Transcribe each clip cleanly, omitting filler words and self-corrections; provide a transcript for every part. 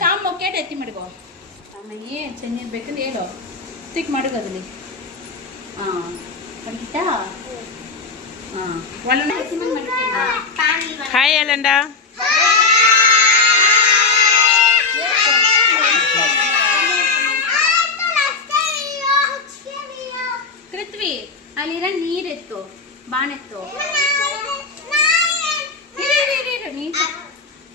ಚಾಮ್ ಮೊಕ್ಕೇಟ್ ಎತ್ತಿ ಮಾಡಿಕೋ ಆಮೇಲೆ ಚೆನ್ನಿರ್ಬೇಕಂದ್ರೆ ಹೇಳು ತಿಕ್ ಮಾಡಿಕೋದಲ್ಲಿ ಹಾಂ ಖಂಡಿತಾ ಹಾಂ ಒಳ್ಳೆ ಹಸಿಮನ್ ಮಾಡಿ ಹಾಯ್ ಅಲಂಡ ಕೃತ್ವಿ ಅಲ್ಲಿರೋ ನೀರೆತ್ತು ಬಾಣೆತ್ತು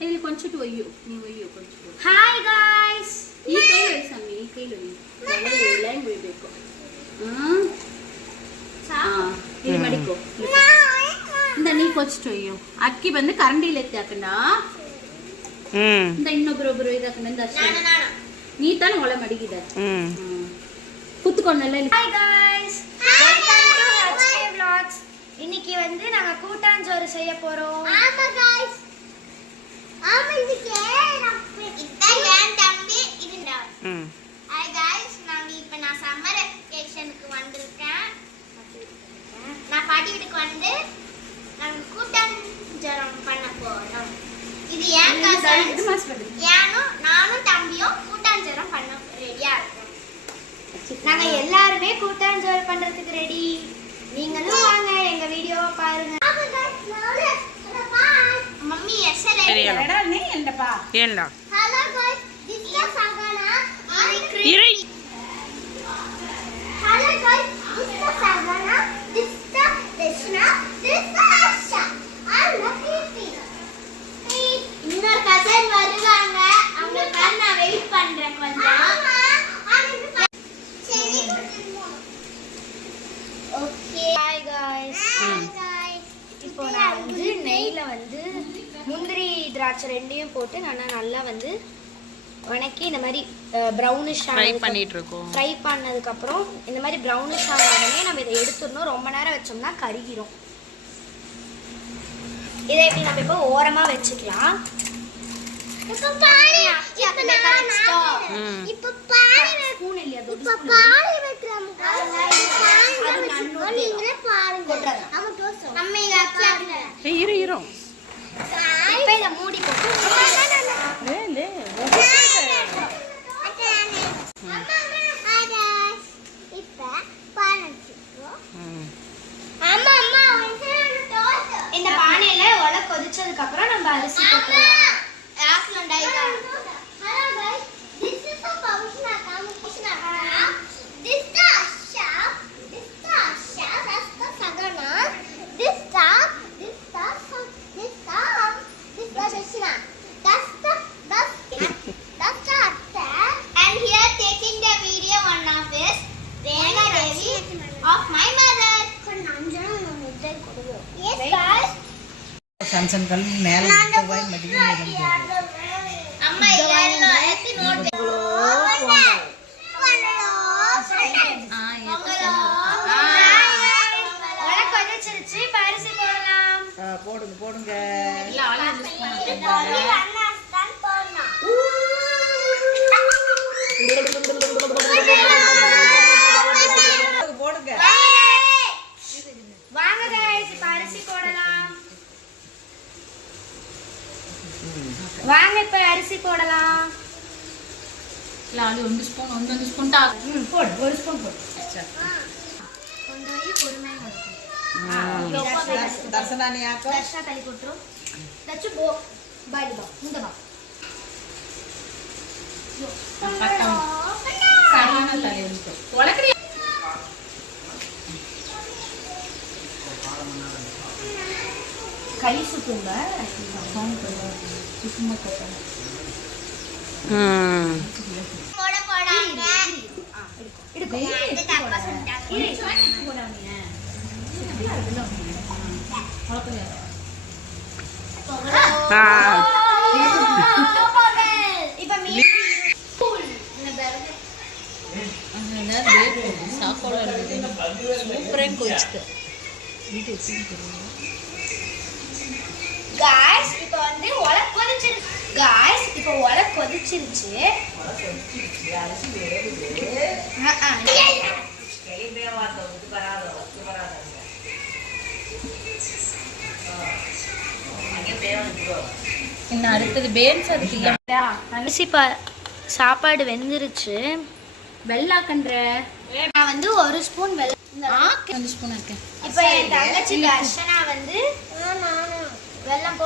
ಇಲ್ಲಿ ಕೊಂಚಿಟ್ಟು ಒಯ್ಯು ನೀವು ಒಯ್ಯು ಕೊಂಚಿಟ್ಟು ಹಾಯ್ ಗಾಯ್ಸ್ ಈ ಕೈಲಿ ಒಯ್ಯಿ ಸ್ವಾಮಿ ಈ ಕೈಲಿ ಒಯ್ಯಿ ಲೈನ್ ಒಯ್ಬೇಕು ಇಲ್ಲಿ ಮಡಿಕೋ ಇಂದ ನೀ ಕೊಚ್ಚಿಟ್ಟು ಒಯ್ಯು ಅಕ್ಕಿ ಬಂದು ಕರಂಡಿಲಿ ಎತ್ತಿ ಹಾಕಂಡ ಇಂದ ಇನ್ನೊಬ್ರೊಬ್ರು ಇದಾಕಂಡ ಅಷ್ಟೇ ನೀ ತಾನು ಒಳ್ಳೆ ಮಡಗಿದೆ ಕುತ್ಕೊಂಡಲ್ಲ hi guys welcome to HK vlogs இன்னைக்கு வந்து நாங்க கூட்டாஞ்சோறு செய்ய போறோம் ஆமா गाइस ஆமா இதுக்கு இதான் ஏன் தம்பி இதுடா ஹாய் गाइस நான் சம்மர் வெக்கேஷனுக்கு வந்திருக்கேன் நான் பாட்டி வீட்டுக்கு வந்து நாங்க கூட்டாஞ்சோறு பண்ண போறோம் இது ஏன் गाइस நானும் தம்பியும் கூட்டாஞ்சோறு பண்ண ரெடியா இருக்கோம் நாங்க எல்லாரும் கூட்டாஞ்சோறு பண்றதுக்கு ரெடி நீங்களும் வாங்க எங்க வீடியோவை பாருங்க மம்மி எஸ்எல் எடல்னே என்னப்பா ஏன்டா hello guys this is Sahana இரு hello guys this is Sahana this is Krishna this is Asha I love you இன்னொரு கசன் வருவாங்க அவங்களுக்காக நான் வெயிட் பண்றேன் கொஞ்சம் ஓகே ஹாய் गाइस இப்போ நான் வந்து நெய்ல வந்து முந்திரி திராட்சை ரெண்டையும் போட்டு நல்லா வந்து வணக்கி இந்த மாதிரி பிரவுனிஷ் ஃப்ரை பண்ணிட்டு இருக்கோம் ஃப்ரை பண்ணதுக்கு அப்புறம் இந்த மாதிரி பிரவுனிஷ் ஆன உடனே நம்ம இதை எடுத்துறணும் ரொம்ப நேரம் வச்சோம்னா கருகிரும் இதை இப்படி நம்ம இப்போ ஓரமா வச்சுக்கலாம் இப்போ பாரு இப்போ பாரு ஸ்பூன் இல்லையா இப்போ பாரு வைக்கிறோம் அது நீங்க பாருங்க நம்ம இத அக்கிறாங்க இரு இரு இப்போ இத மூடி போட்டு லே இப்போ பாருங்க அம்மா இந்த பானையில ஒலை கொதிச்சதுக்கு அப்புறம் நம்ம அரிசி போட்டுறலாம் Hello guys, this is a function this the shop, this the shop, that's the sagana, this the Krishna, that's the Atta, and here taking the video one of is Rena Devi of my mother. Yes guys. ಸಣ್ಣ ಕಲ್ಲು ಮೇಲೆ ಹೋಗಿ ಮಡಿಗೆ ಅಮ್ಮ ಇದೆಲ್ಲ ಎತ್ತಿ ನೋಡ್ಬೇಕು ஒலை கொதிச்சிருச்சு பரிசி போடலாம் போடுங்க போடுங்க போடுங்க வாங்க गाइस பரிசி போடலாம் வாங்க இப்ப அரிசி போடலாம் லாலி ಒಂದು ಸ್ಪೂನ್ போடு ஒரு ஸ்பூன் போடு கொண்டாயி பொறுமையா ದರ್ಶನಾನಿ ಯಾಕೋ ದರ್ಶನ ತಲೆ ಕೊಟ್ರು ದಚ್ಚು ಬೋ ಬಾಡಿ ಬಾ ಮುಂದೆ ಬಾ ಸರಿಯಾನ ತಲೆ ಉಂಟು ಒಳಗಡೆ ಕೈ ಸುತ್ತುಂಗ ಸುಮ್ಮ ಕೊಟ್ಟಣ போட போடாங்க ಇಡ್ಕೊ இது தப்பா சொல்லிட்டாங்க இப்ப மீன் गाइस இப்போ வந்து ஒலை கொதிச்சிருச்சு गाइस இப்போ ஒலை கொதிச்சிருச்சு இன்னும் அடுத்தது பேன்ஸ் அதுக்கு அரிசி சாப்பாடு வெந்துருச்சு. வெள்ளாக்கன்ற நான் வந்து 1 ஸ்பூன் வெல்லம், 1 ஸ்பூன் இருக்கேன். இப்போ என் தங்கச்சி அர்ச்சனா வந்து வெல்லம்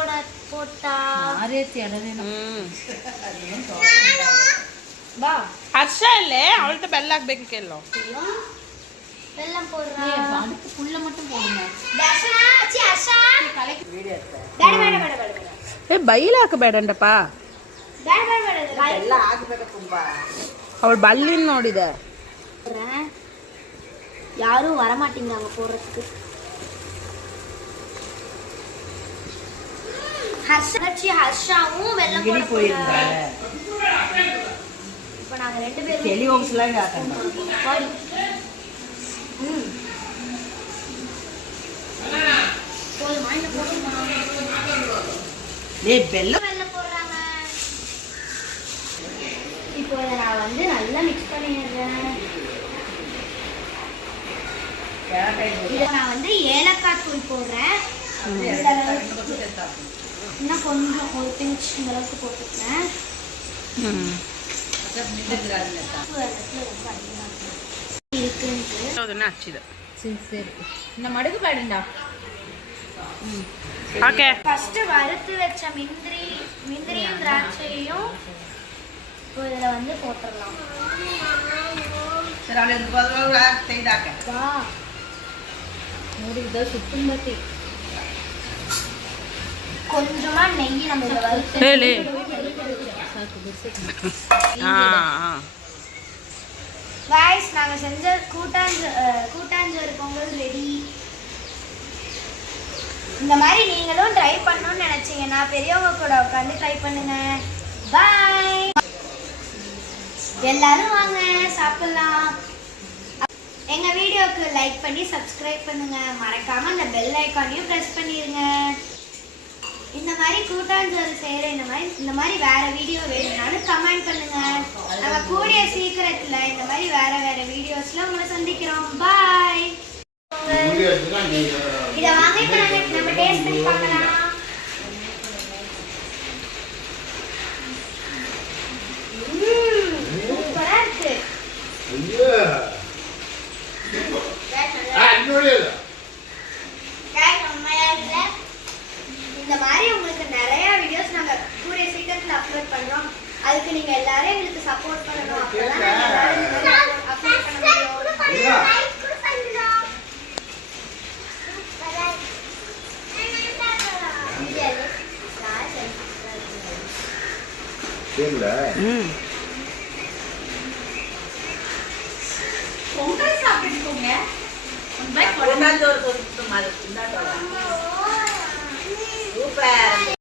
போட்டா ஆரேத்தி அடவேணும். வா ஹர்ஷா இல்லே அவள்கிட்ட பெல்லாக் பேக்கு கேளோ. வெல்லம் போடுறா. அதுக்கு புல்ல மட்டும் போடுங்க. அர்ச்சனா சி அர்ச்சா கலக்கி ಏ ಬೈಲಾಕ ಬೇಡಂಡಪ್ಪ. ಎಲ್ಲ ಆಗ್ಬೇಕು ತುಂಬಾ. ಅವಳು ಬಳ್ಳಿನ ನೋಡಿದೆ. யாரும் வர மாட்டேங்கிறாங்க போறதுக்கு. ஹர்ஷாவும் வெல்லம் போட போயிருந்தாங்க. இப்போ நாங்க 2 பேரும் ಕೆಲಿ ಹೋಗ್ಸಲಾಗ ಆತಂಡ. போய் மைண்ட்ல போடுமா. ஏய் வெல்லம் வெல்லம் போடுறாங்க. இப்போ இதை நான் வந்து நல்லா மிக்ஸ் பண்ணிடுறேன். இதை நான் வந்து ஏலக்காய் தூள் போடுறேன். இன்னும் கொஞ்சம் ஒரு பிஞ்ச் இந்த அளவுக்கு போட்டுக்கிறேன். இருக்குன்ட்டு ಅದನ್ನ ಹಚ್ಚಿದೆ. சரி இந்த மடுகு பாடுண்டா. ಓಕೆ. ஃபர்ஸ்ட் வறுத்து வச்ச முந்திரியும் திராட்சையும் இப்போ இதில் வந்து போட்டுடலாம். சரி அவளை இந்த பதிலா செய்தாக்க. வா மூடிக்குதா சுத்தம் பத்தி. கொஞ்சமா நெய் நம்ம இதில் வறுத்து ಹೇಳಿ. காய்ஸ் நாங்கள் செஞ்ச கூட்டாஞ்சோறு பொங்கல் ரெடி. இந்த மாதிரி நீங்களும் ட்ரை பண்ணணும்னு நினைச்சீங்கன்னா பெரியவங்க கூட உட்காந்து ட்ரை பண்ணுங்க. பாய். எல்லாரும் வாங்க சாப்பிடலாம். எங்க வீடியோக்கு லைக் பண்ணி சப்ஸ்கிரைப் பண்ணுங்க. மறக்காம அந்த பெல் ஐகானையும் பிரஸ் பண்ணிருங்க. இந்த மாதிரி கூட்டாஞ்சோறு செய்யற இந்த மாதிரி வேற வீடியோ வேணும்னாலும் கமெண்ட் பண்ணுங்க. நம்ம கூடிய சீக்கிரத்துல இந்த மாதிரி வேற வீடியோஸ்ல உங்களை சந்திக்கிறோம். பாய். இத வாங்க இப்ப நம்ம டேஸ்ட் பண்ணி பார்க்கலாம். சூப்பரா இருக்கு. இந்த மாதிரி உங்களுக்கு நிறைய வீடியோஸ் நாங்க கூடிய சீக்கிரத்துல அப்லோட் பண்றோம். அதுக்கு நீங்க எல்லாரும் எங்களுக்கு சப்போர்ட் பண்ணணும். அப்பதான் நாங்க எல்லாரும் இந்த மாதிரி அப்லோட் பண்ண முடியும். பொங்கல் சாப்பிட்டு போங்க. கொண்டாந்து ஒரு